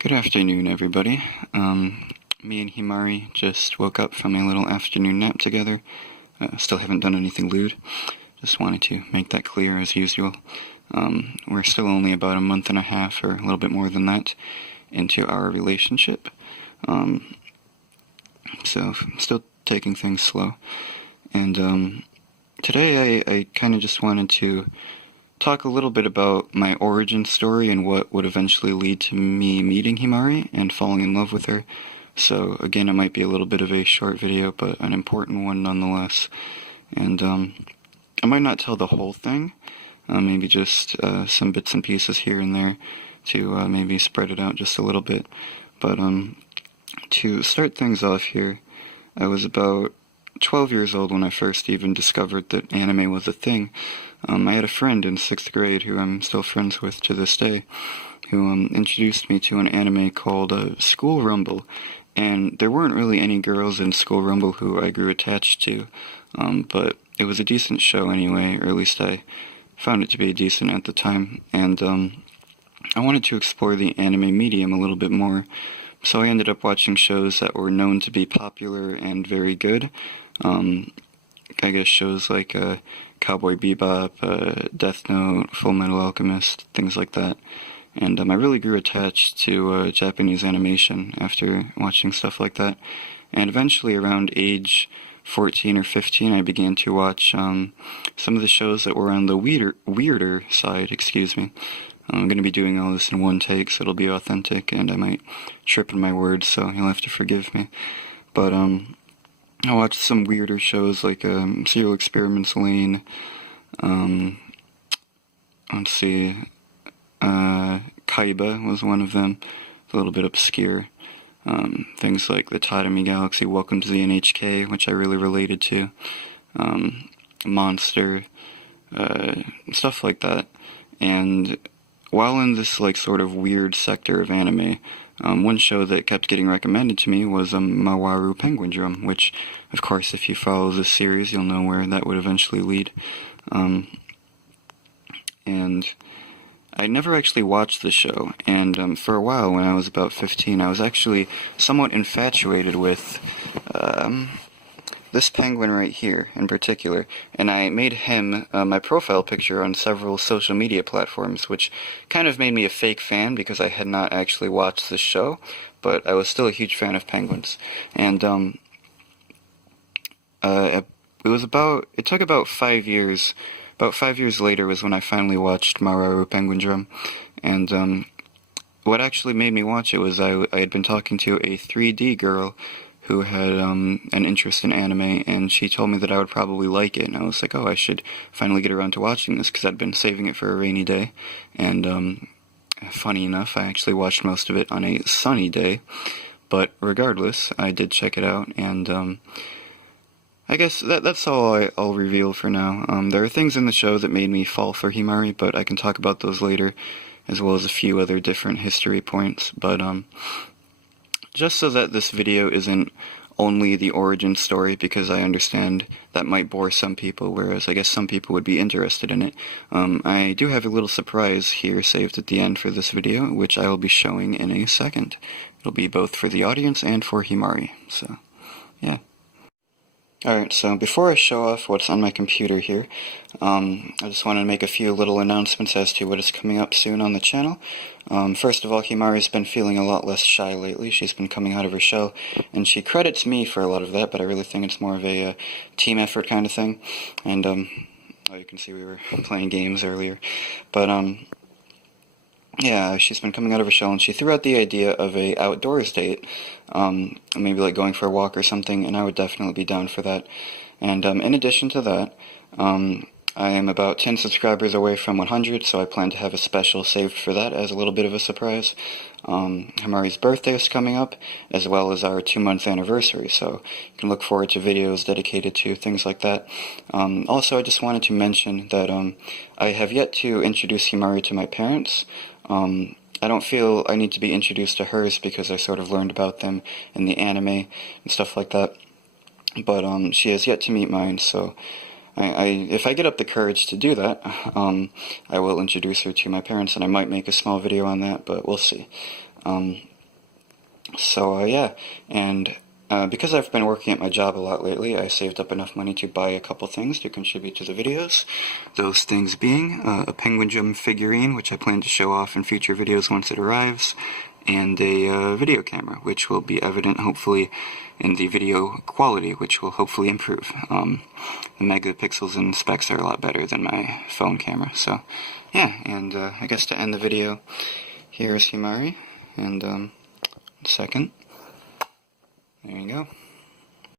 Good afternoon, everybody. Me and Himari just woke up from a little afternoon nap together. Still haven't done anything lewd. Just wanted to make that clear as usual. We're still only about a month and a half, or a little bit more than that, into our relationship. So, still taking things slow. And today I kind of just wanted to talk a little bit about my origin story and what would eventually lead to me meeting Himari and falling in love with her. So again, it might be a little bit of a short video, but an important one nonetheless. And I might not tell the whole thing, maybe just some bits and pieces here and there to maybe spread it out just a little bit. But to start things off here, I was about 12 years old when I first even discovered that anime was a thing. I had a friend in 6th grade who I'm still friends with to this day, who introduced me to an anime called School Rumble, and there weren't really any girls in School Rumble who I grew attached to, but it was a decent show anyway, or at least I found it to be decent at the time, and I wanted to explore the anime medium a little bit more, so I ended up watching shows that were known to be popular and very good. I guess shows like Cowboy Bebop, Death Note, Full Metal Alchemist, things like that. And I really grew attached to Japanese animation after watching stuff like that. And eventually, around age 14 or 15, I began to watch some of the shows that were on the weirder side, excuse me. I'm going to be doing all this in one take, so it'll be authentic, and I might trip in my words, so you'll have to forgive me. But I watched some weirder shows like Serial Experiments Lane, let's see, Kaiba was one of them, a little bit obscure. Things like the Tatami Galaxy, Welcome to the NHK, which I really related to, Monster, stuff like that. And while in this like sort of weird sector of anime, one show that kept getting recommended to me was Mawaru Penguin Drum, which, of course, if you follow this series, you'll know where that would eventually lead. And I never actually watched the show, and for a while, when I was about 15, I was actually somewhat infatuated with this penguin right here in particular, and I made him my profile picture on several social media platforms, which kind of made me a fake fan because I had not actually watched this show, but I was still a huge fan of penguins. And it took about 5 years. About 5 years later was when I finally watched Mawaru Penguin Drum, and what actually made me watch it was I had been talking to a 3D girl who had an interest in anime, and she told me that I would probably like it, and I was like, oh, I should finally get around to watching this, because I'd been saving it for a rainy day, and funny enough, I actually watched most of it on a sunny day, but regardless, I did check it out, and I guess that's all I'll reveal for now. There are things in the show that made me fall for Himari, but I can talk about those later, as well as a few other different history points, but just so that this video isn't only the origin story, because I understand that might bore some people, whereas I guess some people would be interested in it. I do have a little surprise here saved at the end for this video, which I will be showing in a second. It'll be both for the audience and for Himari, so yeah. Alright, so before I show off what's on my computer here, I just want to make a few little announcements as to what is coming up soon on the channel. First of all, Himari's been feeling a lot less shy lately. She's been coming out of her shell, and she credits me for a lot of that, but I really think it's more of a team effort kind of thing. And, oh, you can see we were playing games earlier. But, yeah, she's been coming out of her shell, and she threw out the idea of a outdoors date, maybe like going for a walk or something, and I would definitely be down for that. And in addition to that, I am about 10 subscribers away from 100, so I plan to have a special saved for that as a little bit of a surprise. Himari's birthday is coming up, as well as our 2-month anniversary, so you can look forward to videos dedicated to things like that. Also, I just wanted to mention that I have yet to introduce Himari to my parents. I don't feel I need to be introduced to hers because I sort of learned about them in the anime and stuff like that. But she has yet to meet mine, so if I get up the courage to do that, I will introduce her to my parents, and I might make a small video on that, but we'll see. Yeah, and because I've been working at my job a lot lately, I saved up enough money to buy a couple things to contribute to the videos. Those things being a Penguin Drum figurine, which I plan to show off in future videos once it arrives, and a video camera, which will be evident hopefully in the video quality, which will hopefully improve. The megapixels and specs are a lot better than my phone camera. So yeah, and I guess to end the video, here's Himari, and second, there you go.